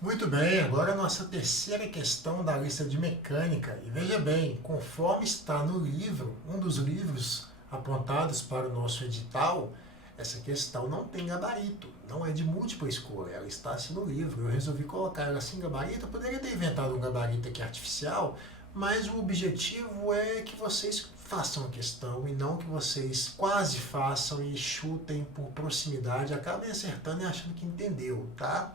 Muito bem, agora a nossa terceira questão da lista de mecânica. E veja bem, conforme está no livro, um dos livros apontados para o nosso edital, essa questão não tem gabarito, não é de múltipla escolha, ela está assim no livro. Eu resolvi colocar ela sem gabarito, eu poderia ter inventado um gabarito aqui artificial, mas o objetivo é que vocês façam a questão e não que vocês quase façam e chutem por proximidade, acabem acertando e achando que entendeu, tá?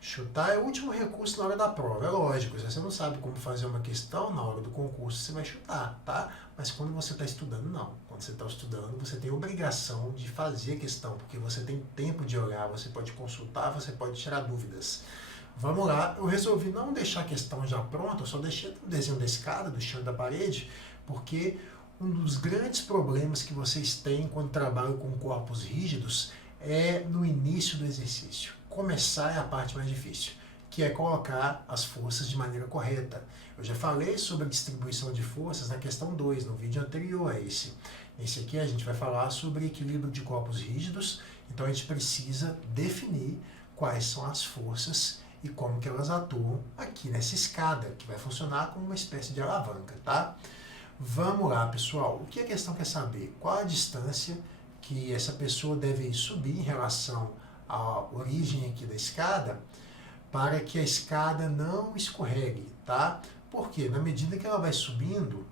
Chutar é o último recurso na hora da prova, é lógico. Se você não sabe como fazer uma questão na hora do concurso, você vai chutar, tá? Mas quando você está estudando, não. Quando você está estudando, você tem obrigação de fazer a questão, porque você tem tempo de olhar, você pode consultar, você pode tirar dúvidas. Vamos lá, eu resolvi não deixar a questão já pronta, eu só deixei o desenho da escada, do chão e da parede, porque um dos grandes problemas que vocês têm quando trabalham com corpos rígidos é no início do exercício. Começar é a parte mais difícil, que é colocar as forças de maneira correta. Eu já falei sobre a distribuição de forças na questão 2, no vídeo anterior a esse. Nesse aqui a gente vai falar sobre equilíbrio de corpos rígidos, então a gente precisa definir quais são as forças e como que elas atuam aqui nessa escada, que vai funcionar como uma espécie de alavanca, tá? Vamos lá, pessoal. O que a questão quer saber? Qual a distância que essa pessoa deve subir em relação à origem aqui da escada para que a escada não escorregue, tá? Porque na medida que ela vai subindo,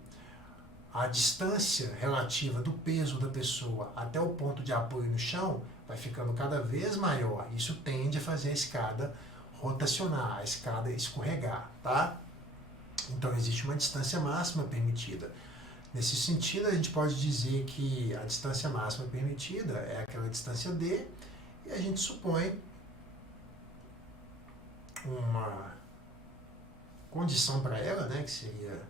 a distância relativa do peso da pessoa até o ponto de apoio no chão vai ficando cada vez maior. Isso tende a fazer a escada rotacionar, a escada escorregar, tá? Então existe uma distância máxima permitida. Nesse sentido, a gente pode dizer que a distância máxima permitida é aquela distância D, e a gente supõe uma condição para ela, né, que seria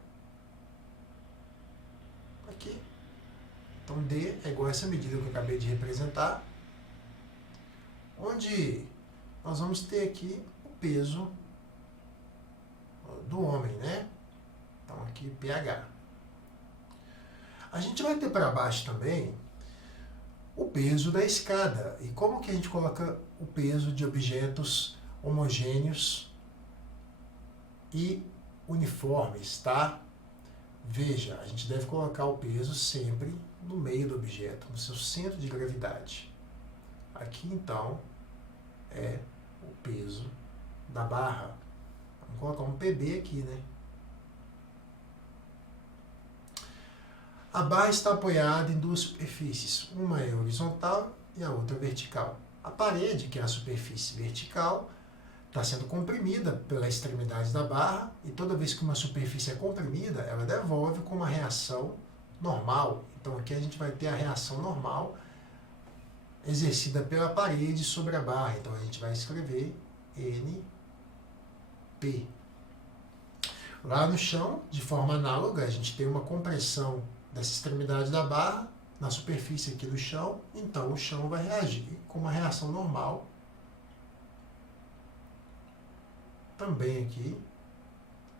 aqui. Então D é igual a essa medida que eu acabei de representar, onde nós vamos ter aqui o peso do homem, né? Então aqui pH. A gente vai ter para baixo também o peso da escada. E como que a gente coloca o peso de objetos homogêneos e uniformes, tá? Veja, a gente deve colocar o peso sempre no meio do objeto, no seu centro de gravidade. Aqui então é o peso da barra. Vamos colocar um PB aqui, né? A barra está apoiada em duas superfícies, uma é horizontal e a outra vertical. A parede, que é a superfície vertical, está sendo comprimida pela extremidade da barra, e toda vez que uma superfície é comprimida, ela devolve com uma reação normal. Então aqui a gente vai ter a reação normal exercida pela parede sobre a barra. Então a gente vai escrever NP. Lá no chão, de forma análoga, a gente tem uma compressão dessa extremidade da barra na superfície aqui do chão, então o chão vai reagir com uma reação normal também aqui,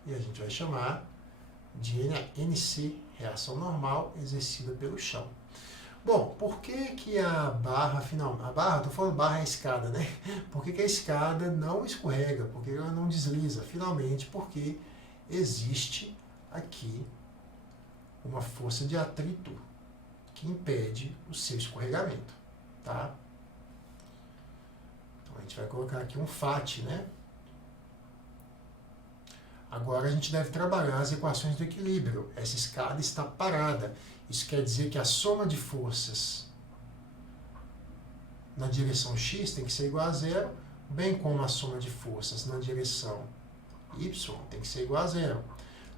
e a gente vai chamar de NC, reação normal exercida pelo chão. Bom, por que a barra final, a barra, estou falando barra é a escada, né? Por que a escada não escorrega? Por que ela não desliza? Finalmente, porque existe aqui uma força de atrito que impede o seu escorregamento, tá? Então a gente vai colocar aqui um FAT, né? Agora a gente deve trabalhar as equações do equilíbrio. Essa escada está parada. Isso quer dizer que a soma de forças na direção x tem que ser igual a zero, bem como a soma de forças na direção y tem que ser igual a zero.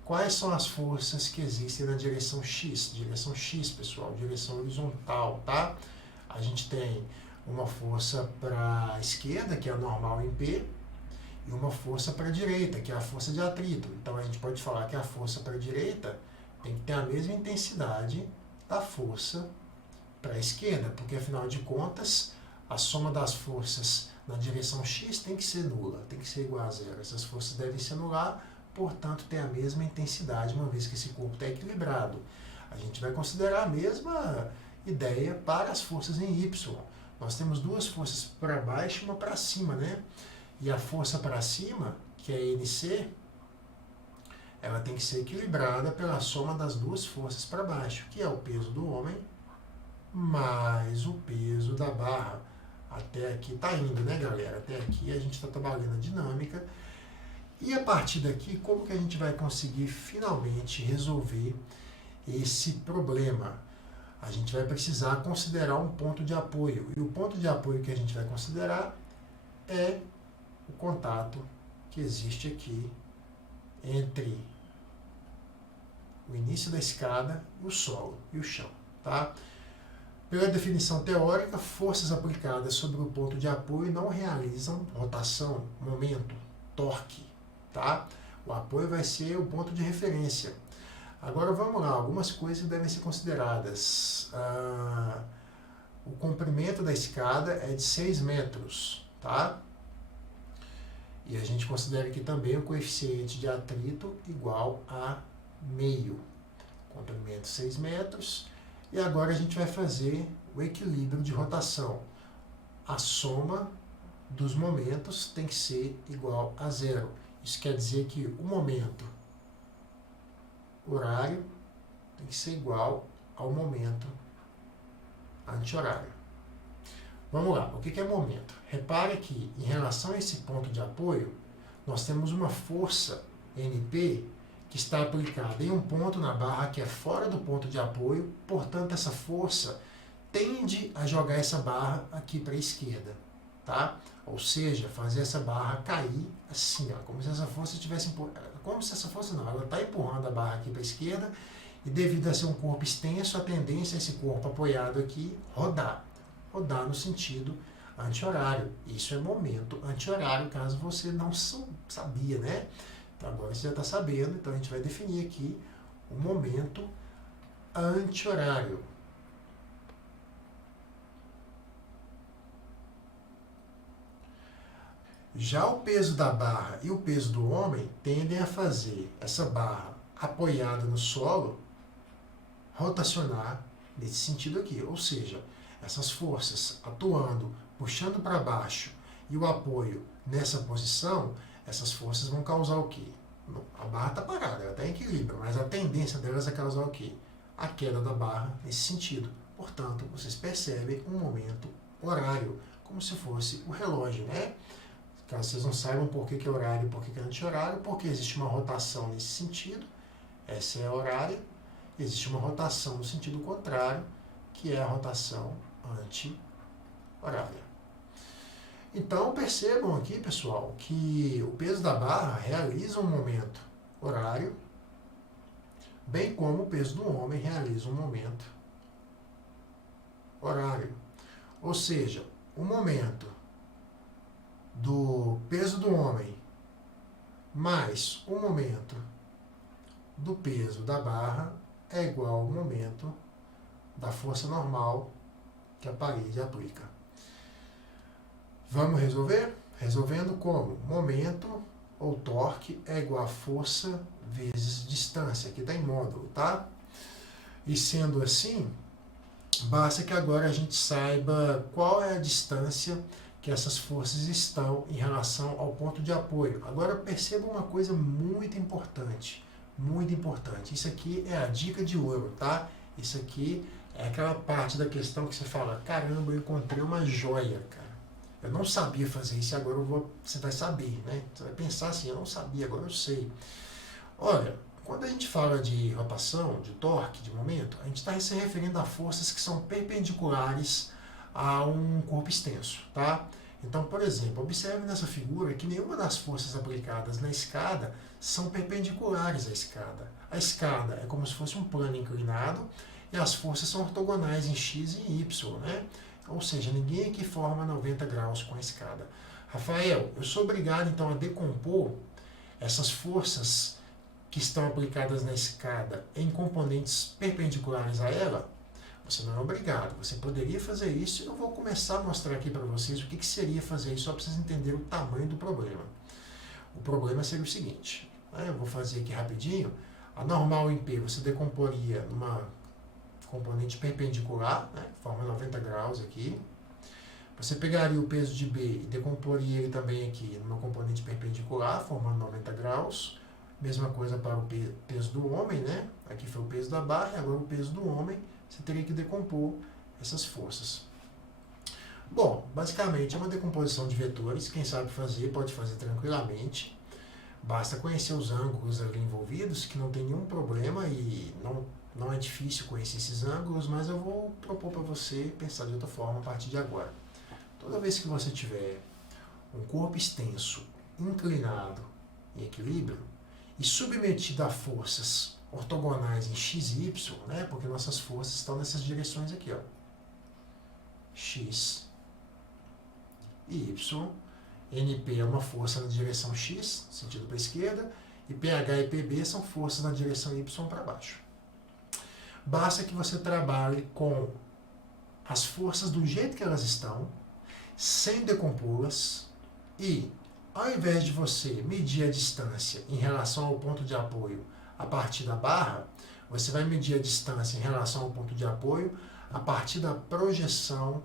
Quais são as forças que existem na direção x? Direção x, pessoal, direção horizontal, tá? A gente tem uma força para a esquerda, que é a normal em P, e uma força para a direita, que é a força de atrito. Então a gente pode falar que a força para a direita tem que ter a mesma intensidade da força para a esquerda, porque afinal de contas, a soma das forças na direção x tem que ser nula, tem que ser igual a zero. Essas forças devem se anular, portanto, tem a mesma intensidade, uma vez que esse corpo está equilibrado. A gente vai considerar a mesma ideia para as forças em Y. Nós temos duas forças para baixo e uma para cima, né? E a força para cima, que é NC, ela tem que ser equilibrada pela soma das duas forças para baixo, que é o peso do homem mais o peso da barra. Até aqui tá indo, né, galera? Até aqui a gente está trabalhando a dinâmica. E a partir daqui, como que a gente vai conseguir finalmente resolver esse problema? A gente vai precisar considerar um ponto de apoio. E o ponto de apoio que a gente vai considerar é o contato que existe aqui entre o início da escada e o solo e o chão, tá? Pela definição teórica, forças aplicadas sobre o ponto de apoio não realizam rotação, momento, torque, tá? O apoio vai ser o ponto de referência. Agora vamos lá, algumas coisas devem ser consideradas. O comprimento da escada é de 6 metros, tá? E a gente considera aqui também o coeficiente de atrito igual a meio. Comprimento 6 metros. E agora a gente vai fazer o equilíbrio de rotação. A soma dos momentos tem que ser igual a zero. Isso quer dizer que o momento horário tem que ser igual ao momento anti-horário. Vamos lá, o que é momento? Repare que, em relação a esse ponto de apoio, nós temos uma força NP que está aplicada em um ponto na barra que é fora do ponto de apoio, portanto, essa força tende a jogar essa barra aqui para a esquerda, tá? Ou seja, fazer essa barra cair assim, ó, como se essa força estivesse como se essa força não, ela está empurrando a barra aqui para a esquerda e devido a ser um corpo extenso, a tendência é esse corpo apoiado aqui rodar no sentido anti-horário. Isso é momento anti-horário, caso você não sabia, né? Então agora você já está sabendo, então a gente vai definir aqui o momento anti-horário. Já o peso da barra e o peso do homem tendem a fazer essa barra apoiada no solo rotacionar nesse sentido aqui, ou seja, essas forças atuando, puxando para baixo e o apoio nessa posição, essas forças vão causar o quê? A barra está parada, ela está em equilíbrio, mas a tendência delas é causar o quê? A queda da barra nesse sentido. Portanto, vocês percebem um momento horário, como se fosse o relógio, né? Caso vocês não saibam por que é horário e por que é anti-horário, porque existe uma rotação nesse sentido, essa é a horária, existe uma rotação no sentido contrário, que é a rotação anti-horária. Então percebam aqui, pessoal, que o peso da barra realiza um momento horário, bem como o peso do homem realiza um momento horário. Ou seja, o momento do peso do homem mais o momento do peso da barra é igual ao momento da força normal que a parede aplica. Vamos resolver? Resolvendo como? Momento ou torque é igual a força vezes distância. Aqui está em módulo, tá? E sendo assim, basta que agora a gente saiba qual é a distância que essas forças estão em relação ao ponto de apoio. Agora perceba uma coisa muito importante. Muito importante. Isso aqui é a dica de ouro, tá? Isso aqui é aquela parte da questão que você fala, caramba, eu encontrei uma joia, cara. Eu não sabia fazer isso, agora você vai saber, né? Você vai pensar assim, eu não sabia, agora eu sei. Olha, quando a gente fala de rotação, de torque, de momento, a gente está se referindo a forças que são perpendiculares a um corpo extenso, tá? Então, por exemplo, observe nessa figura que nenhuma das forças aplicadas na escada são perpendiculares à escada. A escada é como se fosse um plano inclinado e as forças são ortogonais em x e em y, né? Ou seja, ninguém aqui forma 90 graus com a escada. Rafael, eu sou obrigado então a decompor essas forças que estão aplicadas na escada em componentes perpendiculares a ela? Você não é obrigado, você poderia fazer isso e eu vou começar a mostrar aqui para vocês o que seria fazer isso, só para vocês entenderem o tamanho do problema. O problema seria o seguinte, né? Eu vou fazer aqui rapidinho, a normal em P você decomporia numa componente perpendicular, né? Forma 90 graus aqui, Você pegaria o peso de B e decomporia ele também aqui no meu componente perpendicular, formando 90 graus. Mesma coisa para o peso do homem, né? Aqui foi o peso da barra, e agora o peso do homem. Você teria que decompor essas forças. Bom, basicamente é uma decomposição de vetores. Quem sabe fazer, pode fazer tranquilamente. Basta conhecer os ângulos ali envolvidos, que não tem nenhum problema e não é difícil conhecer esses ângulos, mas eu vou propor para você pensar de outra forma a partir de agora. Toda vez que você tiver um corpo extenso, inclinado em equilíbrio e submetido a forças ortogonais em x e y, né? Porque nossas forças estão nessas direções aqui, ó. X e y. NP é uma força na direção x, sentido para a esquerda, e PH e PB são forças na direção y para baixo. Basta que você trabalhe com as forças do jeito que elas estão, sem decompô-las, e ao invés de você medir a distância em relação ao ponto de apoio a partir da barra, você vai medir a distância em relação ao ponto de apoio a partir da projeção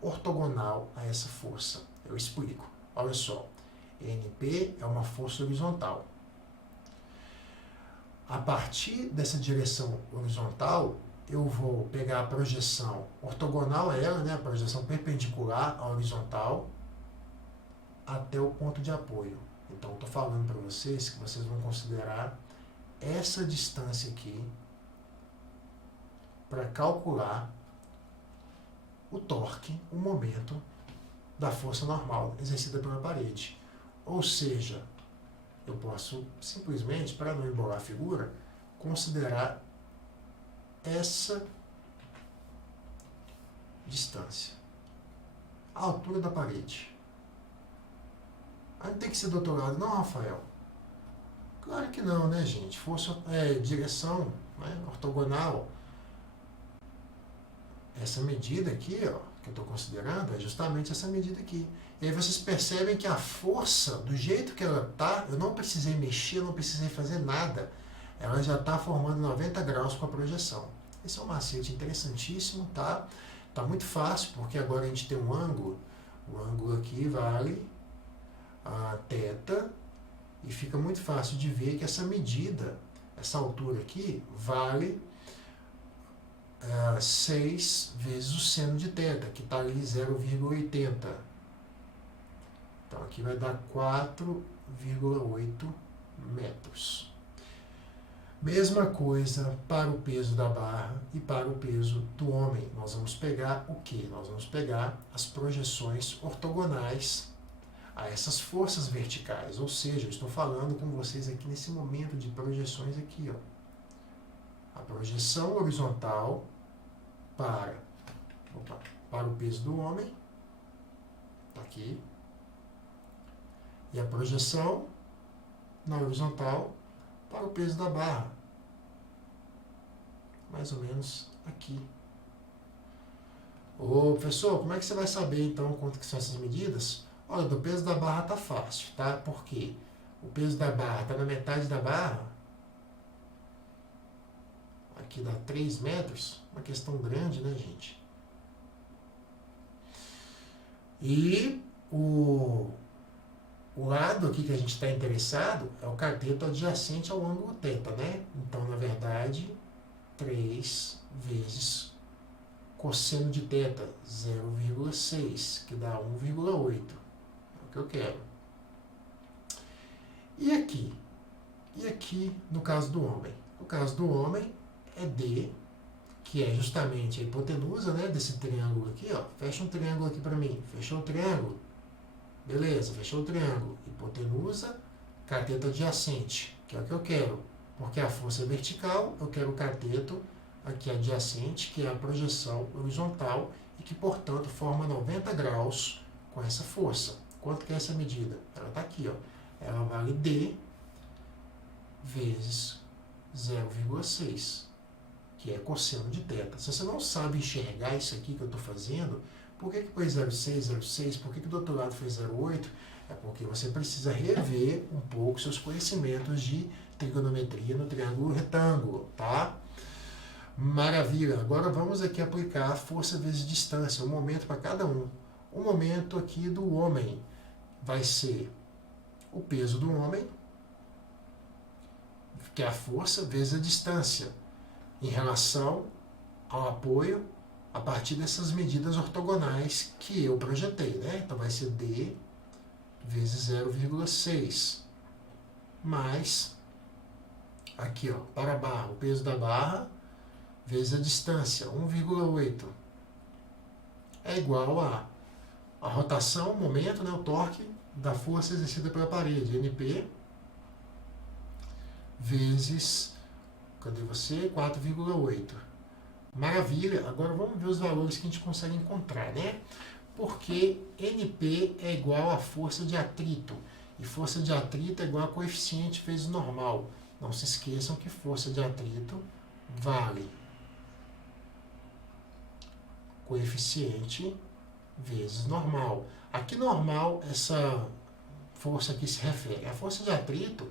ortogonal a essa força. Eu explico. Olha só, NP é uma força horizontal. A partir dessa direção horizontal, eu vou pegar a projeção ortogonal a ela, né, a projeção perpendicular à horizontal, até o ponto de apoio. Então, estou falando para vocês que vocês vão considerar essa distância aqui para calcular o torque, o momento da força normal exercida pela parede. Ou seja, eu posso simplesmente, para não embolar a figura, considerar essa distância, a altura da parede. Aí não tem que ser doutorado, não, Rafael? Claro que não, né, gente? Força, direção, né, ortogonal. Essa medida aqui, ó, que eu estou considerando, é justamente essa medida aqui. E aí vocês percebem que a força, do jeito que ela está, eu não precisei mexer, eu não precisei fazer nada. Ela já está formando 90 graus com a projeção. Esse é um macete interessantíssimo, tá? Tá muito fácil, porque agora a gente tem um ângulo. O ângulo aqui vale a θ, e fica muito fácil de ver que essa medida, essa altura aqui, vale 6 vezes o seno de θ, que está ali 0,80. Então aqui vai dar 4,8 metros. Mesma coisa para o peso da barra e para o peso do homem. Nós vamos pegar o quê? Nós vamos pegar as projeções ortogonais a essas forças verticais. Ou seja, eu estou falando com vocês aqui nesse momento de projeções aqui, ó. A projeção horizontal para o peso do homem, tá aqui, e a projeção na horizontal para o peso da barra, mais ou menos aqui. Ô, professor, como é que você vai saber então quanto que são essas medidas? Olha, do peso da barra tá fácil, tá? Porque o peso da barra tá na metade da barra, aqui dá 3 metros, uma questão grande, né, gente? E o lado aqui que a gente está interessado é o cateto adjacente ao ângulo θ, né? Então, na verdade, 3 vezes cosseno de θ, 0,6, que dá 1,8. É o que eu quero. E aqui? E aqui, no caso do homem? No caso do homem, é D, que é justamente a hipotenusa, né, desse triângulo aqui, ó. Fecha um triângulo aqui para mim. Fechou o triângulo? Beleza, fechou o triângulo. Hipotenusa, cateto adjacente, que é o que eu quero. Porque a força é vertical, eu quero o cateto aqui adjacente, que é a projeção horizontal e que, portanto, forma 90 graus com essa força. Quanto que é essa medida? Ela está aqui, ó. Ela vale D vezes 0,6, que é cosseno de θ. Se você não sabe enxergar isso aqui que eu estou fazendo, por que foi 0,6, 0,6? Por que o doutorado foi 0,8? É porque você precisa rever um pouco seus conhecimentos de trigonometria no triângulo retângulo, tá? Maravilha! Agora vamos aqui aplicar força vezes distância, um momento para cada um. O momento aqui do homem vai ser o peso do homem, que é a força, vezes a distância, em relação ao apoio, a partir dessas medidas ortogonais que eu projetei, né? Então vai ser D vezes 0,6, mais, aqui ó, para a barra, o peso da barra, vezes a distância, 1,8, é igual a rotação, o momento, né, o torque da força exercida pela parede, NP, vezes, cadê você? 4,8. Maravilha, agora vamos ver os valores que a gente consegue encontrar, né? Porque NP é igual a força de atrito, e força de atrito é igual a coeficiente vezes normal. Não se esqueçam que força de atrito vale coeficiente vezes normal. Aqui normal, essa força aqui se refere. A força de atrito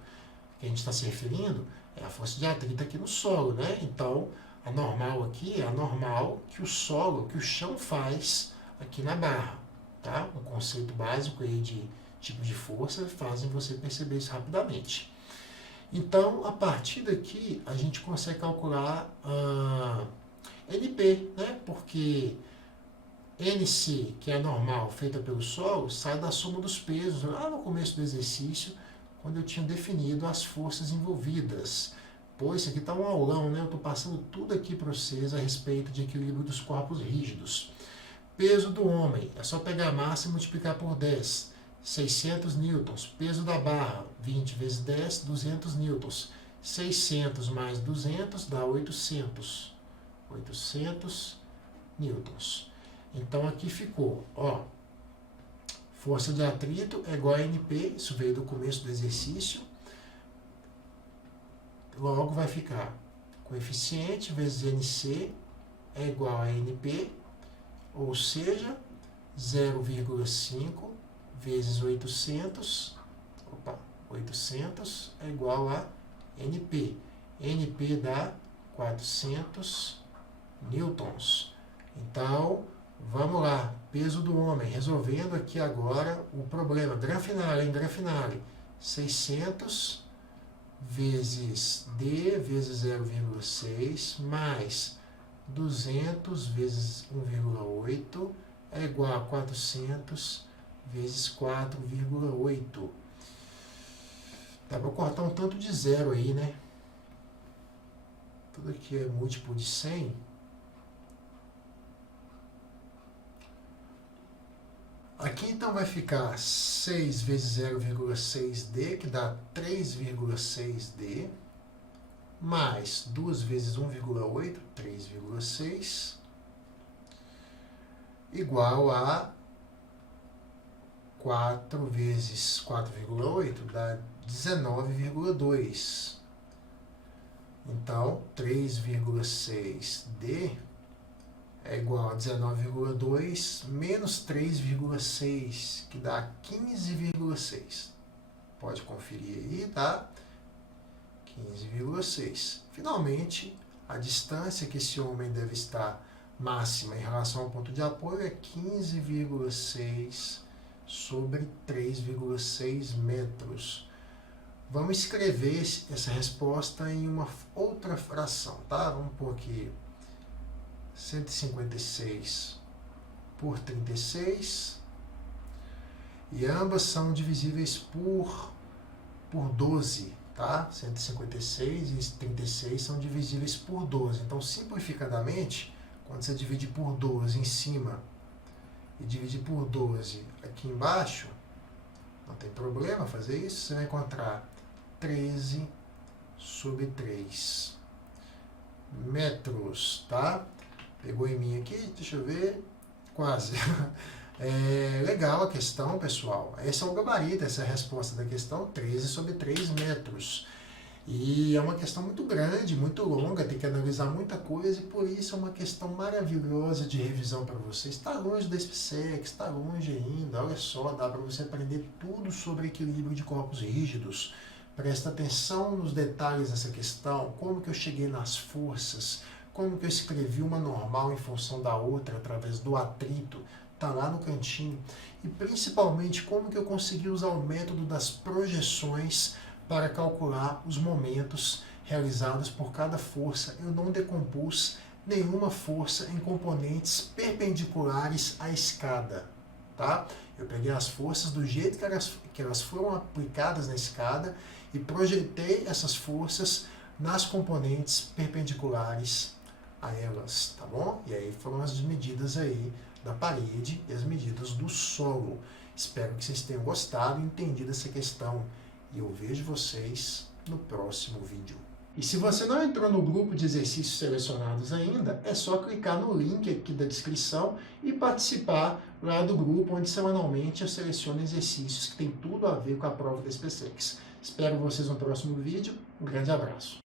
que a gente está se referindo é a força de atrito aqui no solo, né? Então, a normal aqui é a normal que o solo, que o chão faz aqui na barra, tá? Um conceito básico aí de tipo de força fazem você perceber isso rapidamente. Então, a partir daqui, a gente consegue calcular NP, né? Porque NC, que é a normal feita pelo solo, sai da soma dos pesos lá no começo do exercício, quando eu tinha definido as forças envolvidas. Pô, isso aqui está um aulão, né? Eu estou passando tudo aqui para vocês a respeito de equilíbrio dos corpos rígidos. Peso do homem, é só pegar a massa e multiplicar por 10. 600 newtons. Peso da barra, 20 vezes 10, 200 newtons. 600 mais 200 dá 800. 800 newtons. Então aqui ficou, ó, força de atrito é igual a NP, isso veio do começo do exercício. Logo vai ficar coeficiente vezes NC é igual a NP, ou seja, 0,5 vezes 800, 800 é igual a NP. NP dá 400 newtons. Então, vamos lá, peso do homem, resolvendo aqui agora o problema. Gran finale, hein? Gran finale. 600 vezes D vezes 0,6 mais 200 vezes 1,8 é igual a 400 vezes 4,8. Dá para cortar um tanto de zero aí, né? Tudo aqui é múltiplo de 100. Aqui então vai ficar 6 vezes 0,6D, que dá 3,6D, mais 2 vezes 1,8, 3,6, igual a 4 vezes 4,8, dá 19,2. Então, 3,6D é igual a 19,2 menos 3,6, que dá 15,6. Pode conferir aí, tá? 15,6. Finalmente, a distância que esse homem deve estar máxima em relação ao ponto de apoio é 15,6 sobre 3,6 metros. Vamos escrever essa resposta em uma outra fração, tá? Vamos pôr aqui 156 por 36, e ambas são divisíveis por 12, tá? 156 e 36 são divisíveis por 12. Então, simplificadamente, quando você divide por 12 em cima e divide por 12 aqui embaixo, não tem problema fazer isso, você vai encontrar 13 sobre 3 metros, tá? Pegou em mim aqui, deixa eu ver, quase. Legal a questão, pessoal. Esse é o gabarito, essa é a resposta da questão, 13 sobre 3 metros. E é uma questão muito grande, muito longa, tem que analisar muita coisa, e por isso é uma questão maravilhosa de revisão para você. Está longe da SPSEC, está longe ainda, olha só, dá para você aprender tudo sobre equilíbrio de corpos rígidos. Presta atenção nos detalhes dessa questão, como que eu cheguei nas forças, como que eu escrevi uma normal em função da outra através do atrito. tá lá no cantinho. E principalmente como que eu consegui usar o método das projeções para calcular os momentos realizados por cada força. Eu não decompus nenhuma força em componentes perpendiculares à escada, tá? Eu peguei as forças do jeito que elas foram aplicadas na escada e projetei essas forças nas componentes perpendiculares a elas, tá bom? E aí foram as medidas aí da parede e as medidas do solo. Espero que vocês tenham gostado e entendido essa questão. E eu vejo vocês no próximo vídeo. E se você não entrou no grupo de exercícios selecionados ainda, é só clicar no link aqui da descrição e participar lá do grupo, onde semanalmente eu seleciono exercícios que tem tudo a ver com a prova da SpaceX. Espero vocês no próximo vídeo. Um grande abraço.